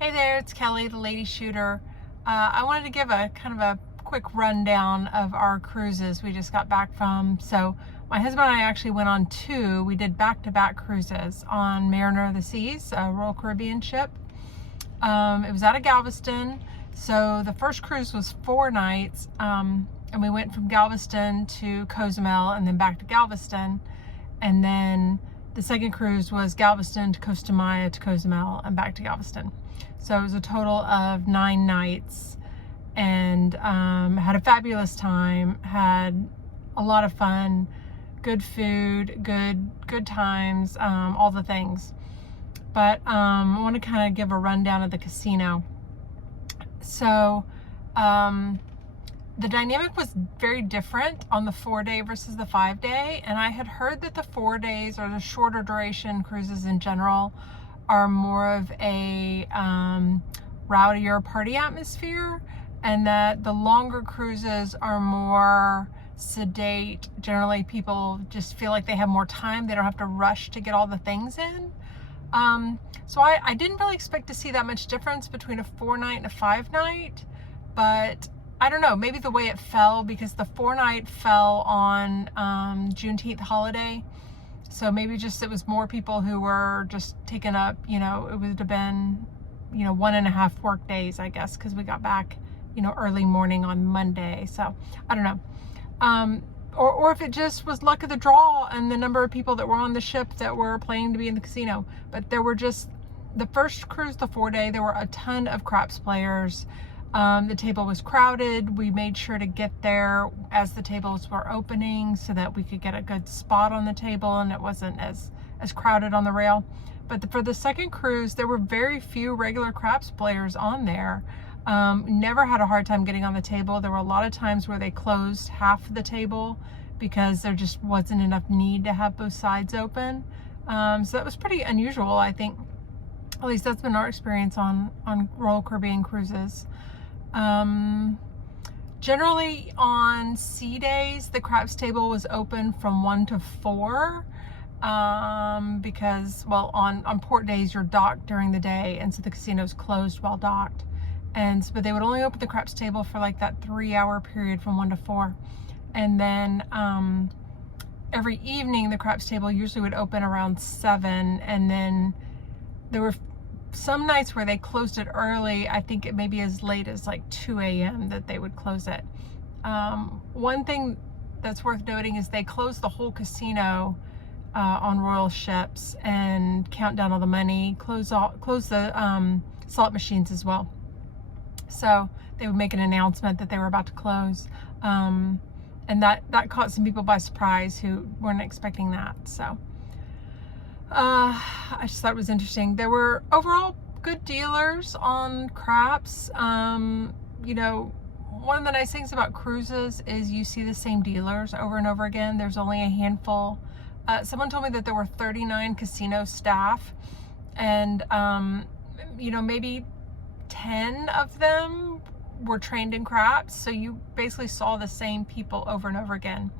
Hey there, it's Kelly, the Lady Shooter. I wanted to give a kind of a quick rundown of our cruises we just got back from. So my husband and I actually went on two. We did back-to-back cruises on Mariner of the Seas, a Royal Caribbean ship. It was out of Galveston. So the first cruise was 4 nights, and we went from Galveston to Cozumel and then back to Galveston. And then the second cruise was Galveston to Costa Maya to Cozumel and back to Galveston. So it was a total of 9 nights, and had a fabulous time, had a lot of fun, good food, good times, all the things. But I want to kind of give a rundown of the casino. So the dynamic was very different on the 4-day versus the 5-day, and I had heard that the 4 days, or the shorter duration cruises in general, are more of a rowdier party atmosphere, and that the longer cruises are more sedate. Generally, people just feel like they have more time. They don't have to rush to get all the things in. So I didn't really expect to see that much difference between a 4-night and a 5-night, but I don't know, maybe the way it fell, because the 4-night fell on Juneteenth holiday. So maybe just it was more people who were just taken up, it would have been, 1.5 work days, I guess, because we got back, early morning on Monday. So I don't know. Or if it just was luck of the draw and the number of people that were on the ship that were planning to be in the casino. But there were just, the first cruise, the 4-day, there were a ton of craps players. The table was crowded. We made sure to get there as the tables were opening so that we could get a good spot on the table and it wasn't as crowded on the rail. But for the second cruise, there were very few regular craps players on there. Never had a hard time getting on the table. There were a lot of times where they closed half the table because there just wasn't enough need to have both sides open. So that was pretty unusual, I think. At least that's been our experience on Royal Caribbean cruises. Generally on sea days, the craps table was open from 1 to 4, because, well, on port days you're docked during the day, and so the casino's closed while docked. But they would only open the craps table for like that 3-hour period from 1 to 4. And then every evening the craps table usually would open around 7, and then there were some nights where they closed it early. I think it may be as late as like 2 a.m. that they would close it. One thing that's worth noting is they close the whole casino on Royal ships and count down all the money, close the slot machines as well. So they would make an announcement that they were about to close. And that caught some people by surprise who weren't expecting that. So I just thought it was interesting. There were overall good dealers on craps. One of the nice things about cruises is you see the same dealers over and over again. There's only a handful. Someone told me that there were 39 casino staff, and maybe 10 of them were trained in craps. So you basically saw the same people over and over again.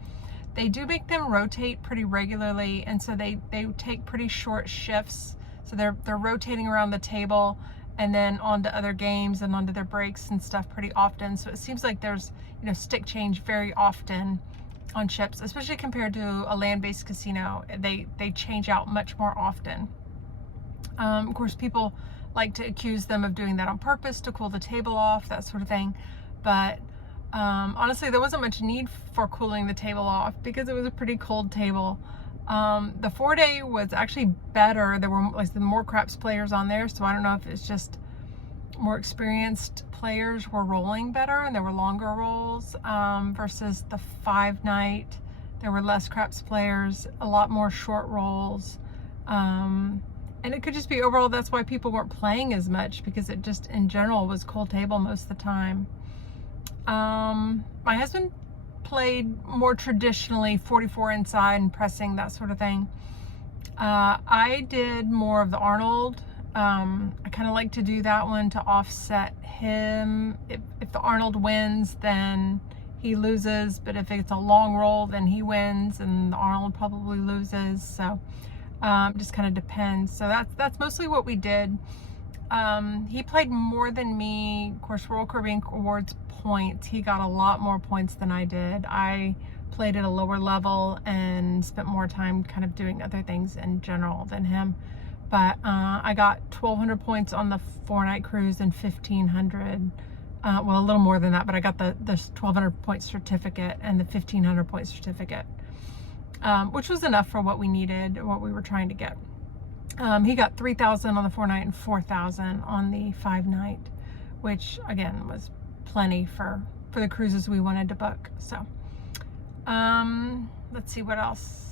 They do make them rotate pretty regularly, and so they take pretty short shifts. So they're rotating around the table and then onto other games and onto their breaks and stuff pretty often. So it seems like there's stick change very often on ships, especially compared to a land-based casino. They change out much more often. Of course, people like to accuse them of doing that on purpose to cool the table off, that sort of thing. But honestly, there wasn't much need for cooling the table off because it was a pretty cold table. The 4-day was actually better. There were more craps players on there, so I don't know if it's just more experienced players were rolling better and there were longer rolls, versus the 5-night. There were less craps players, a lot more short rolls. And it could just be overall that's why people weren't playing as much, because it just in general was cold table most of the time. My husband played more traditionally 44 inside and pressing, that sort of thing. I did more of the Arnold. I kind of like to do that one to offset him. If the Arnold wins, then he loses, but if it's a long roll, then he wins and the Arnold probably loses. So just kind of depends. So that's mostly what we did. he played more than me. Of course, Royal Caribbean awards points. He got a lot more points than I did. I played at a lower level and spent more time kind of doing other things in general than him. But I got 1,200 points on the 4-night cruise and 1,500. Well, a little more than that, but I got the 1,200 point certificate and the 1,500 point certificate, which was enough for what we needed, what we were trying to get. He got 3,000 on the 4-night and 4,000 on the 5-night, which again was plenty for the cruises we wanted to book. So let's see what else.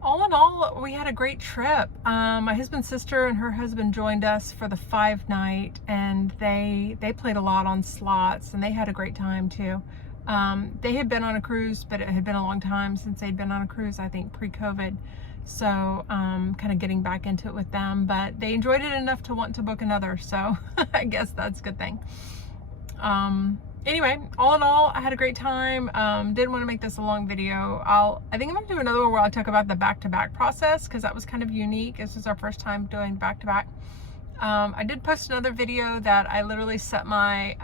All in all, we had a great trip. My husband's sister and her husband joined us for the 5-night, and they played a lot on slots, and they had a great time too. They had been on a cruise, but it had been a long time since they'd been on a cruise, I think pre-COVID. So kind of getting back into it with them, but they enjoyed it enough to want to book another. So I guess that's a good thing. Anyway, all in all, I had a great time. Didn't want to make this a long video. I think I'm gonna do another one where I'll talk about the back-to-back process, because that was kind of unique. This was our first time doing back-to-back. I did post another video that I literally set my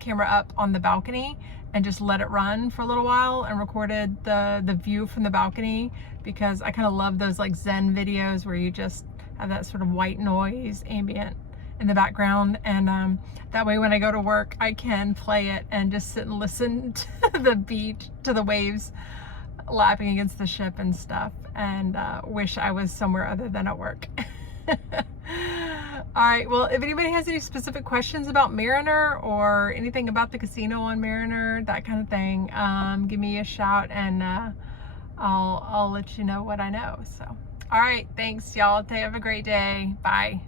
camera up on the balcony and just let it run for a little while and recorded the view from the balcony, because I kind of love those like Zen videos where you just have that sort of white noise ambient in the background, and that way when I go to work I can play it and just sit and listen to the beach, to the waves lapping against the ship and stuff, and wish I was somewhere other than at work. All right, well, if anybody has any specific questions about Mariner or anything about the casino on Mariner, that kind of thing, give me a shout, and I'll let you know what I know. So all right, thanks y'all. Have a great day. Bye.